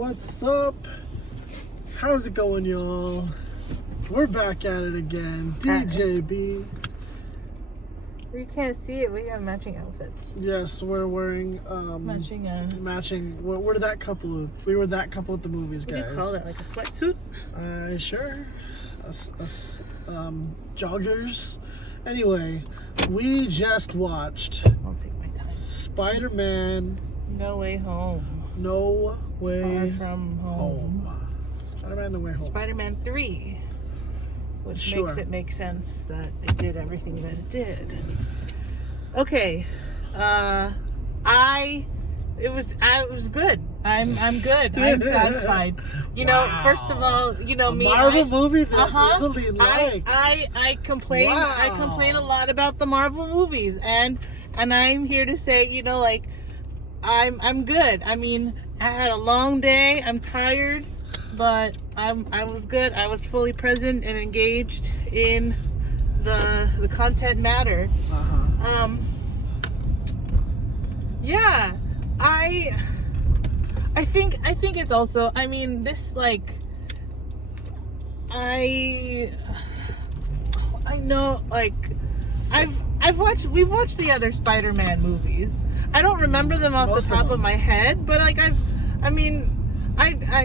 What's up? How's it going, y'all? We're back at it again. DJB. You can't see it. We have matching outfits. Yes, we're wearing matching. We're that couple. We were that couple at the movies, guys. What do you call that? Like a sweatsuit? Sure. Joggers. Anyway, we just watched I'll take my time. Spiderman. No Way Home. No Way Far From Home. Spider-Man No Way Home. Spider-Man 3. Which makes it make sense that it did everything that it did. Okay. It was good. I'm good. I'm satisfied. You know, first of all, you know me. Marvel movie that easily likes. I complain. Wow. I complain a lot about the Marvel movies, and I'm here to say, you know, like, I'm good. I mean, I had a long day. I'm tired, but I was good. I was fully present and engaged in the content matter. Yeah, I think it's also, I mean, this, like, I know, like, we've watched the other Spider-Man movies. I don't remember them off the top of my head, but like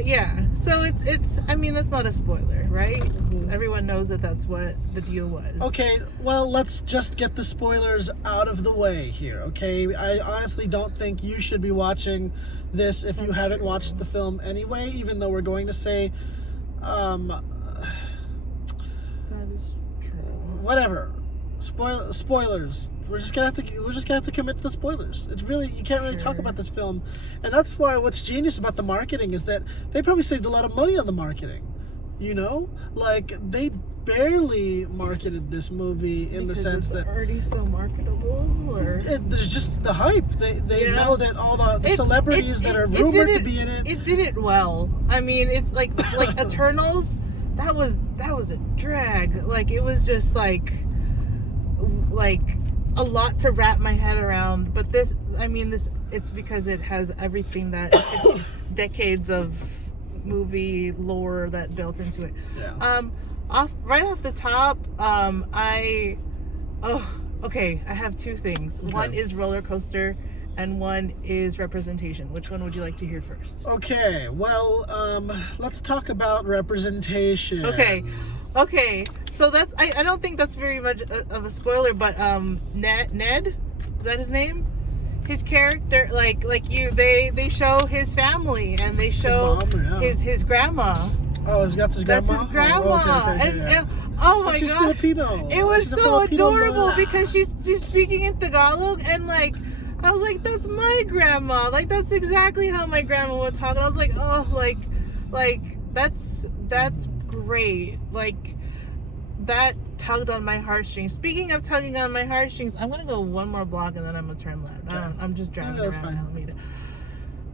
yeah. So it's I mean, that's not a spoiler, right? Mm-hmm. Everyone knows that that's what the deal was. Okay, well, let's just get the spoilers out of the way here, okay? I honestly don't think you should be watching this if you haven't watched the film anyway, even though we're going to say that is true. Whatever. Spoilers. We're just gonna have to commit to the spoilers. It's really, you can't really talk about this film, and that's why what's genius about the marketing is that they probably saved a lot of money on the marketing. You know, like, they barely marketed this movie in the sense that already so marketable, or there's just the hype. They know that all the celebrities that are rumored to be in it. It did it well. I mean, it's like Eternals. That was a drag. Like, it was just like a lot to wrap my head around. But this, I mean, it's because it has everything that decades of movie lore that built into it. Yeah. Right off the top, I have two things. Okay. One is roller coaster, and one is representation. Which one would you like to hear first? Okay, well, let's talk about representation. Okay. So that's, I don't think that's very much of a spoiler, but Ned, is that his name? His character, they show his family, and they show his grandma. Oh, he's got his grandma? That's his grandma. Okay. Oh my she's god. Filipino. It was so adorable because she's speaking in Tagalog, and like, I was like, that's my grandma. Like, that's exactly how my grandma would talk. And I was like, oh, like that's great. Like, that tugged on my heartstrings. Speaking of tugging on my heartstrings, I'm gonna go one more block and then I'm gonna turn left. I'm just driving around Alameda.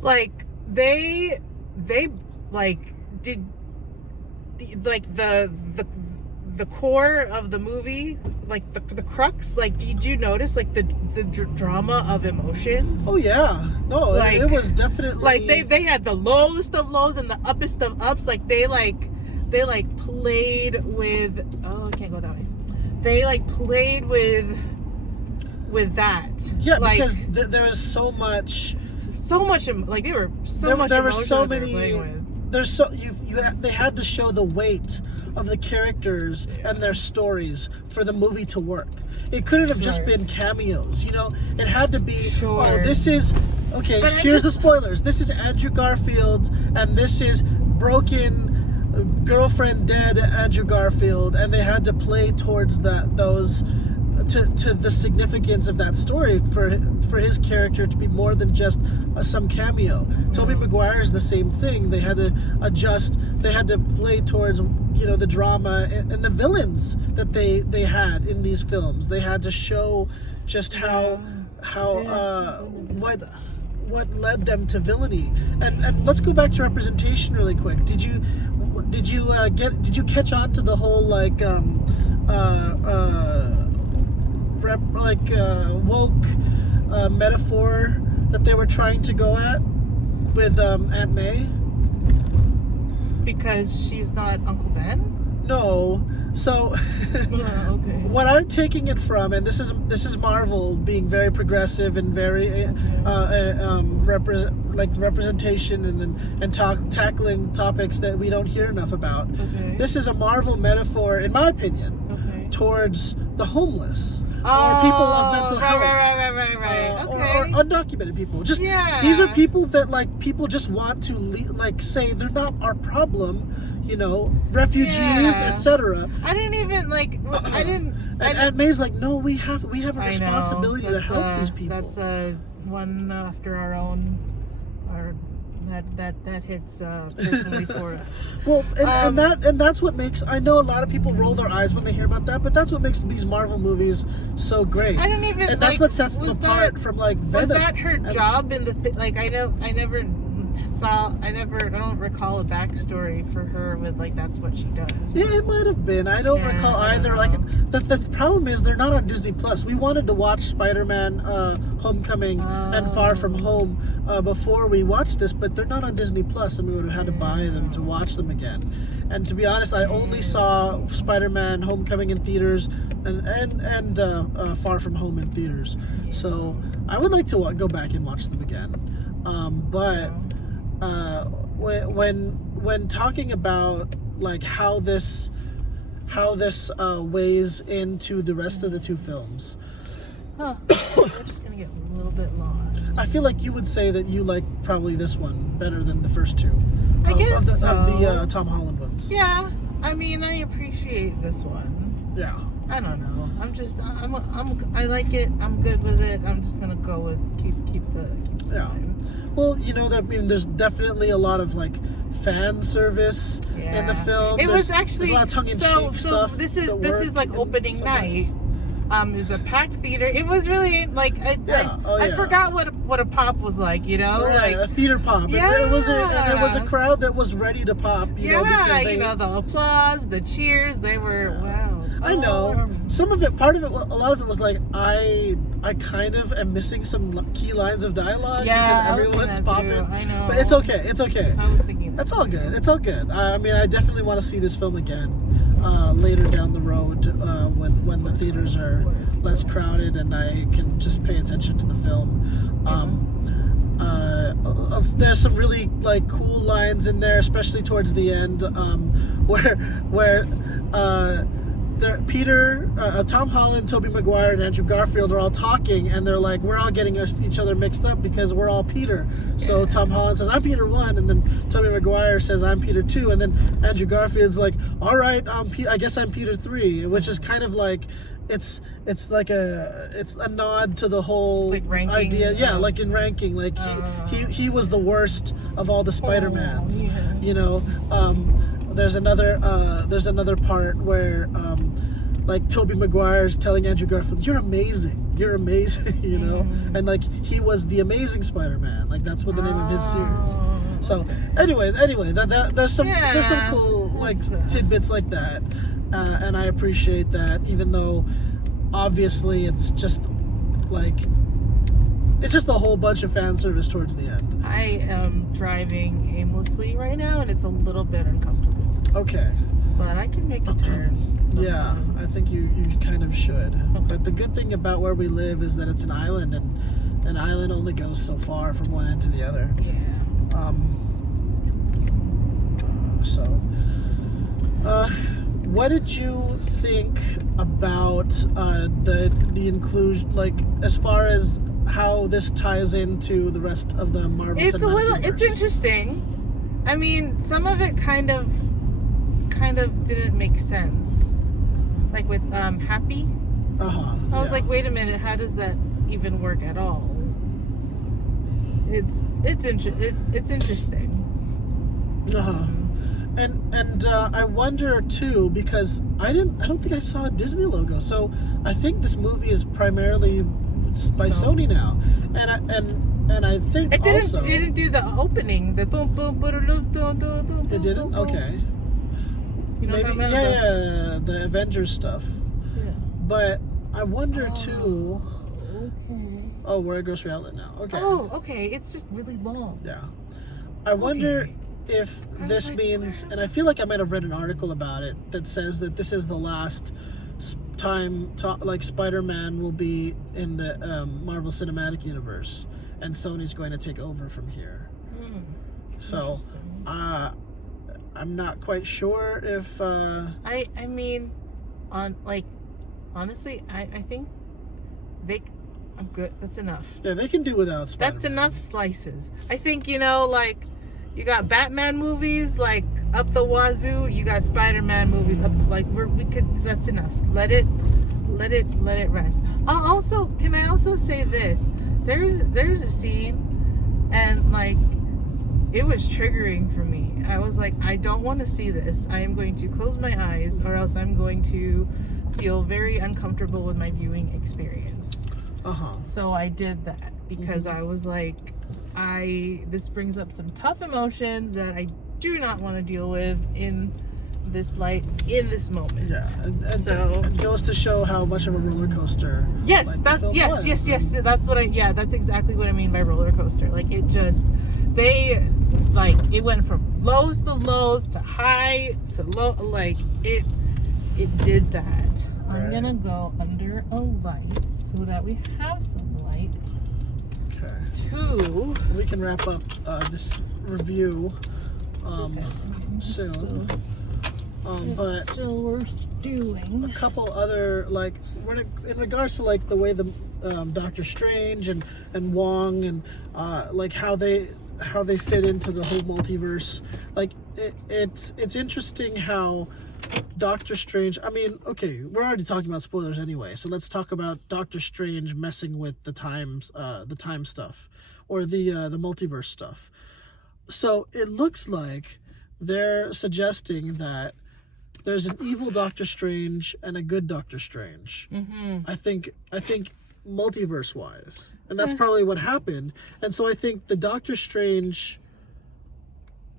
Like, they like did the core of the movie, like the crux. Like, did you notice like the drama of emotions? Oh yeah, no, like, it was definitely like they had the lowest of lows and the uppest of ups. Like, they played with, I can't go that way. They played with that. Yeah, like, because there was so much, like, they were so much. There were so many. They had to show the weight of the characters and their stories for the movie to work. It couldn't have just been cameos, you know. It had to be. Oh, this is okay. But here's the spoilers. This is Andrew Garfield, and this is broken girlfriend dead Andrew Garfield, and they had to play towards those to the significance of that story for his character to be more than just some cameo. Tobey Maguire is the same thing. They had to adjust. They had to play towards, you know, the drama and the villains that they had in these films. They had to show just what led them to villainy. And let's go back to representation really quick. Did you catch on to the whole woke metaphor that they were trying to go at with Aunt May? Because she's not Uncle Ben? No. So Okay. what I'm taking it from, and this is Marvel being very progressive and very representation and tackling topics that we don't hear enough about. Okay. This is a Marvel metaphor, in my opinion, towards the homeless. Or people of mental health. Right. Okay. Or undocumented people. Just these are people that people just want to say they're not our problem, refugees, etc. I didn't even And May's like, no, we have a responsibility to help these people. That's one after our own. That hits personally for us. Well, and that's what makes, I know a lot of people roll their eyes when they hear about that, but that's what makes these Marvel movies so great. I didn't even. And that's what sets them apart from Venom. Was that her job in the I don't recall a backstory for her with that's what she does. Yeah, it might have been. I don't recall either. The problem is they're not on Disney Plus. We wanted to watch Spider-Man Homecoming and Far From Home before we watched this, but they're not on Disney Plus, and we would have had to buy them to watch them again. And to be honest, I only saw Spider-Man Homecoming in theaters and Far From Home in theaters. So I would like to go back and watch them again. But when talking about how this weighs into the rest of the two films, we're just gonna get a little bit lost. I feel like you would say that you like probably this one better than the first two. I guess of the Tom Holland ones. Yeah, I mean, I appreciate this one. Yeah. I don't know. I like it. I'm good with it. I'm just gonna go with keep the. Yeah. Well, there's definitely a lot of fan service in the film. There's a lot of tongue-in-cheek stuff. So this is opening night. It was a packed theater. It was really I forgot what a pop was like. Right, a theater pop. Yeah. It was a crowd that was ready to pop. The applause, the cheers. They were wow. I know. Some of it, a lot of it was I kind of am missing some key lines of dialogue because everyone's popping. I know. But it's okay. It's okay. I was thinking that. It's all good. It's all good. I mean, I definitely want to see this film again later down the road when the theaters are less crowded and I can just pay attention to the film. There's some really cool lines in there, especially towards the end, where Peter, Tom Holland, Tobey Maguire, and Andrew Garfield are all talking, and they're like, we're all getting each other mixed up because we're all Peter. So Tom Holland says, I'm Peter 1, and then Tobey Maguire says, I'm Peter 2, and then Andrew Garfield's like, all right, I guess I'm Peter 3, which is kind of it's a nod to the whole ranking, idea. Yeah, in ranking, he was the worst of all the Spider-Mans, There's another part where Tobey Maguire's telling Andrew Garfield, you're amazing, and he was the Amazing Spider-Man, that's what the name of his series. So anyway, there's some cool tidbits like that, and I appreciate that, even though obviously it's just a whole bunch of fan service towards the end. I am driving aimlessly right now, and it's a little bit uncomfortable. Okay. But I can make a turn. Yeah, I think you kind of should. Okay. But the good thing about where we live is that it's an island, and an island only goes so far from one end to the other. Yeah. What did you think about the inclusion, as far as how this ties into the rest of the Marvel Cinematic Universe? It's interesting. I mean, some of it kind of didn't make sense. With Happy. I was like, wait a minute, how does that even work at all? It's interesting. And I wonder too, because I don't think I saw a Disney logo, so I think this movie is primarily by Sony now, and I think it didn't do the opening, the boom boom boom boom boom boom boom. It didn't. Okay. Maybe the Avengers stuff. Yeah. But I wonder too. Okay. Oh, we're at Grocery Outlet now. Okay. Oh, okay. It's just really long. Yeah. I wonder if this means, and I feel like I might have read an article about it that says that this is the last time like Spider-Man will be in the Marvel Cinematic Universe, and Sony's going to take over from here. So, I'm not quite sure if. I mean, honestly, I think I'm good. That's enough. Yeah, they can do without Spider-Man. That's enough slices. I think, like, you got Batman movies, like, up the wazoo. You got Spider-Man movies up, like, that's enough. Let it rest. Can I also say this? There's a scene, and, like, it was triggering for me. I was like, I don't want to see this. I am going to close my eyes, or else I'm going to feel very uncomfortable with my viewing experience. So I did that because I was like, this brings up some tough emotions that I do not want to deal with in this moment. Yeah, and it goes to show how much of a roller coaster. Yes, That's exactly what I mean by roller coaster. Like, it went from lows to high to low. Like, it did that. I'm gonna go under a light so that we have some light. Okay. We can wrap up this review soon. But still worth doing. A couple other, like, in regards to, like, the way the Doctor Strange and Wong and like how they fit into the whole multiverse. Like, it's interesting how Doctor Strange, I mean, okay, we're already talking about spoilers anyway, so let's talk about Doctor Strange messing with the time stuff, or the multiverse stuff. So it looks like they're suggesting that there's an evil Doctor Strange and a good Doctor Strange. I think multiverse wise, and that's probably what happened. And so I think the Doctor Strange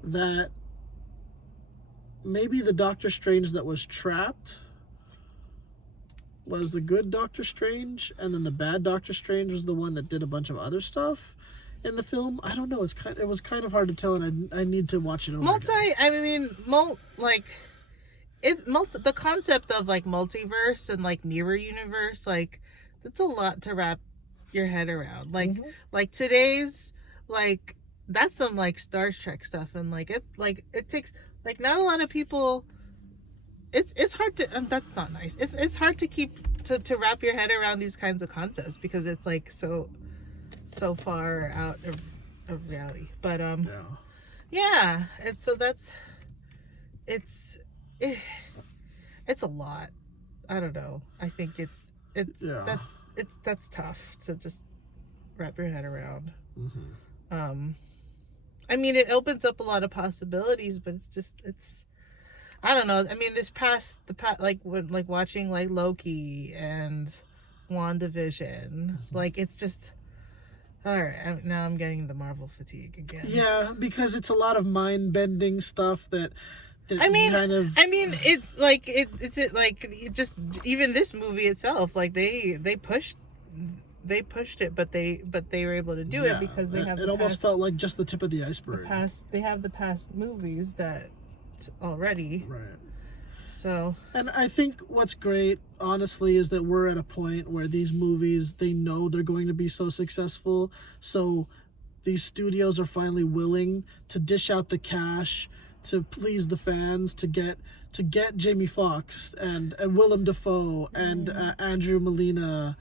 that maybe the Doctor Strange that was trapped was the good Doctor Strange, and then the bad Doctor Strange was the one that did a bunch of other stuff in the film. I don't know. It was kind of hard to tell, and I need to watch it over again. The concept of, like, multiverse and, like, mirror universe, like, that's a lot to wrap your head around. Like today's, like, that's some, like, Star Trek stuff, and, like, it takes, like, not a lot of people. It's hard to. That's not nice. It's hard to keep to wrap your head around these kinds of concepts because it's, like, so far out of reality. But yeah. It's a lot. I don't know. I think that's tough to just wrap your head around. I mean, it opens up a lot of possibilities, but it's I don't know. I mean, like watching, like, Loki and WandaVision, like, it's just, all right. Now I'm getting the Marvel fatigue again. Yeah, because it's a lot of mind-bending stuff that just even this movie itself, like, they pushed it, but they were able to do it because they have. It almost felt like just the tip of the iceberg. They have the past movies that already. Right. So. And I think what's great, honestly, is that we're at a point where these movies, they know they're going to be so successful, so these studios are finally willing to dish out the cash to please the fans, to get Jamie Foxx and Willem Dafoe and Andrew Molina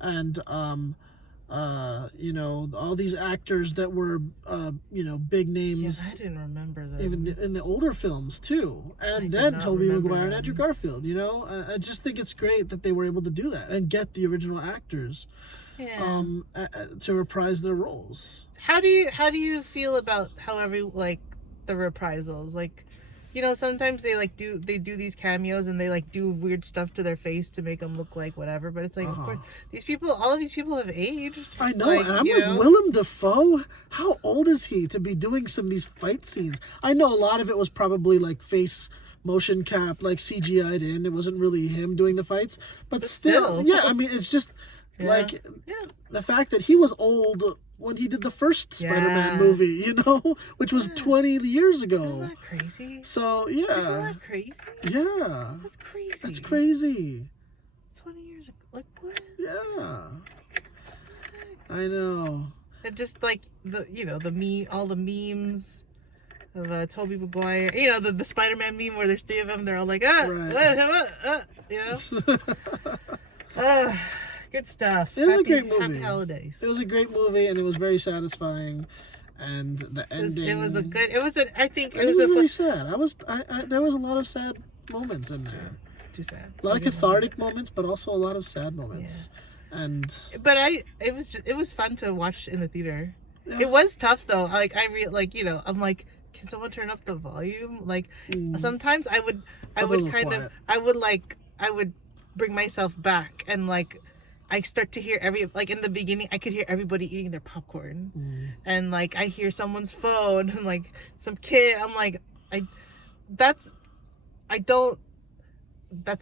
and all these actors that were big names. Yeah, I didn't remember that. Even in the older films too, and then Tobey Maguire and Andrew Garfield. I just think it's great that they were able to do that and get the original actors to reprise their roles. How do you feel about the reprisals? Like, sometimes they do these cameos and they do weird stuff to their face to make them look like whatever, but it's like, of course, all of these people have aged. I know, and I'm like, Willem Dafoe, how old is he to be doing some of these fight scenes? I know a lot of it was probably like face motion cap, like CGI'd in. It wasn't really him doing the fights, but still, yeah. I mean, it's just the fact that he was old when he did the first Spider-Man Yeah. movie, you know, which was 20 years ago. Isn't that crazy? So, yeah. Isn't that crazy? Yeah. That's crazy. That's crazy. 20 years ago. Like, what? Yeah. I know. And just like all the memes of Tobey Maguire. You know, the Spider-Man meme where there's three of them. They're all like, you know. Good stuff. It was a great movie. Happy holidays. It was a great movie, and it was very satisfying. And the ending. It was a good. It was a. I think it was really sad. There was a lot of sad moments in there. It's too sad. A lot of cathartic moments, but also a lot of sad moments. Yeah. But it was fun to watch in the theater. Yeah. It was tough though. Like I'm like, can someone turn up the volume? Like sometimes I would bring myself back and like I start to hear in the beginning I could hear everybody eating their popcorn and like I hear someone's phone and like some kid. I'm like that's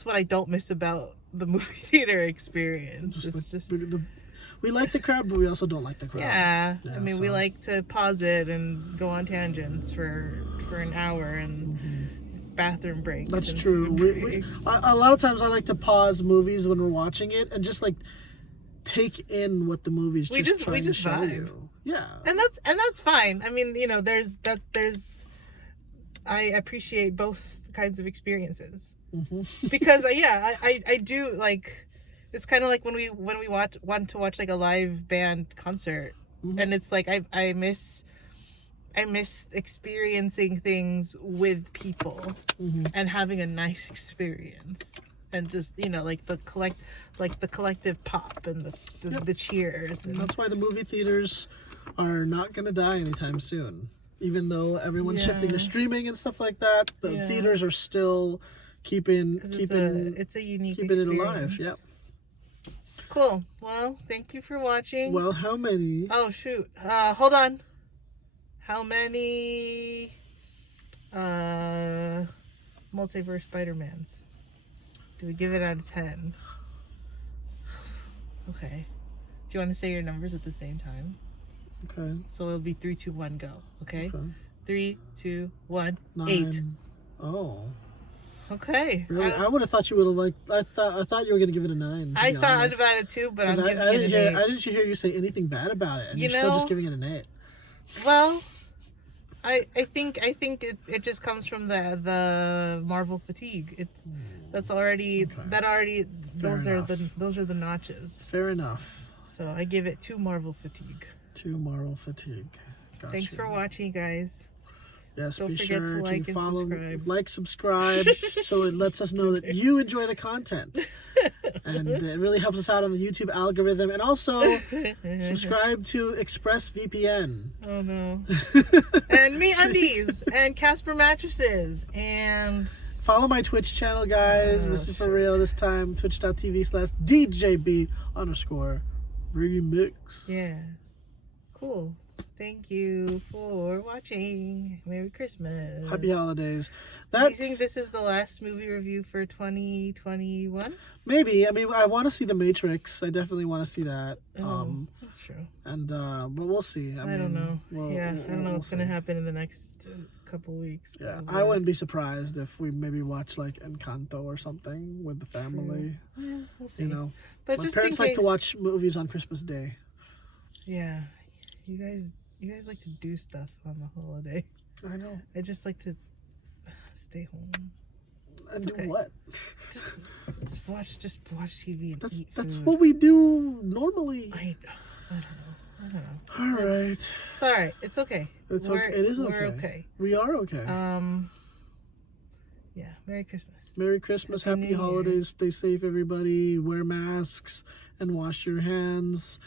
what I don't miss about the movie theater experience. We like the crowd, but we also don't like the crowd. Yeah, I mean, we like to pause it and go on tangents for an hour and bathroom breaks. That's true. A lot of times I like to pause movies when we're watching it and just like take in what the movie's trying to show vibe. you. Yeah, and that's fine. I mean, you know, I appreciate both kinds of experiences because I do like. It's kind of like when we want to watch like a live band concert, and it's like I miss experiencing things with people and having a nice experience, and just like the collective pop and the cheers. And that's why the movie theaters are not gonna die anytime soon. Even though everyone's shifting to streaming and stuff like that, the theaters are still keeping it's a unique keeping experience. it alive. Yep. Cool. Well, thank you for watching. Well, how many? Oh shoot. Hold on. How many multiverse Spider-Mans? Do we give it out of 10? Okay. Do you want to say your numbers at the same time? Okay. So it'll be 3, 2, 1, go. Okay? 3, 2, 1, 9. 8. Oh. Okay. Really? I would have thought you would have I thought you were gonna give it a 9. I thought about it too, but I'm giving it an 8. I didn't hear you say anything bad about it, and you're still just giving it an 8. Well, I think it just comes from the Marvel fatigue. Those are the notches. Fair enough. So I give it 2 Marvel fatigue. 2 Marvel fatigue. Gotcha. Thanks for watching, guys. Yes, Don't be forget sure to follow, subscribe, so it lets us know that you enjoy the content. And it really helps us out on the YouTube algorithm. And also, subscribe to ExpressVPN. Oh, no. And MeUndies, and Casper Mattresses, and... Follow my Twitch channel, guys. This is for real this time. Twitch.tv/DJB_remix. Yeah. Cool. Thank you for watching. Merry Christmas. Happy holidays. Do you think this is the last movie review for 2021? Maybe. I mean, I want to see The Matrix. I definitely want to see that. That's true. And but we'll see. I don't know. I don't know what's going to happen in the next couple weeks. Yeah, I wouldn't be surprised if we maybe watch like Encanto or something with the family. True. Yeah, we'll see. You know, but my just parents like to watch movies on Christmas Day. Yeah, you guys like to do stuff on the holiday. I know. I just like to stay home. And do what? Just watch TV and eat food. That's what we do normally. I don't know. All right. It's all right. It's okay. It is okay. We're okay. We are okay. Yeah. Merry Christmas. Merry Christmas. Happy holidays. Stay safe, everybody. Wear masks and wash your hands.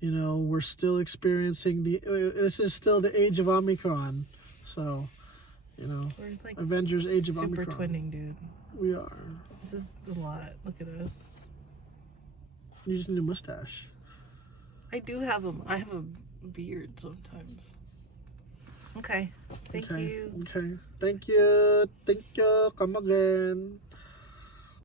You know, we're still experiencing this is still the age of Omicron. So, you know, we're like Avengers Age of Omicron. Super twinning, dude. We are. This is a lot. Look at us. You just need a mustache. I have a beard sometimes. Okay. Thank you. Okay. Thank you. Come again.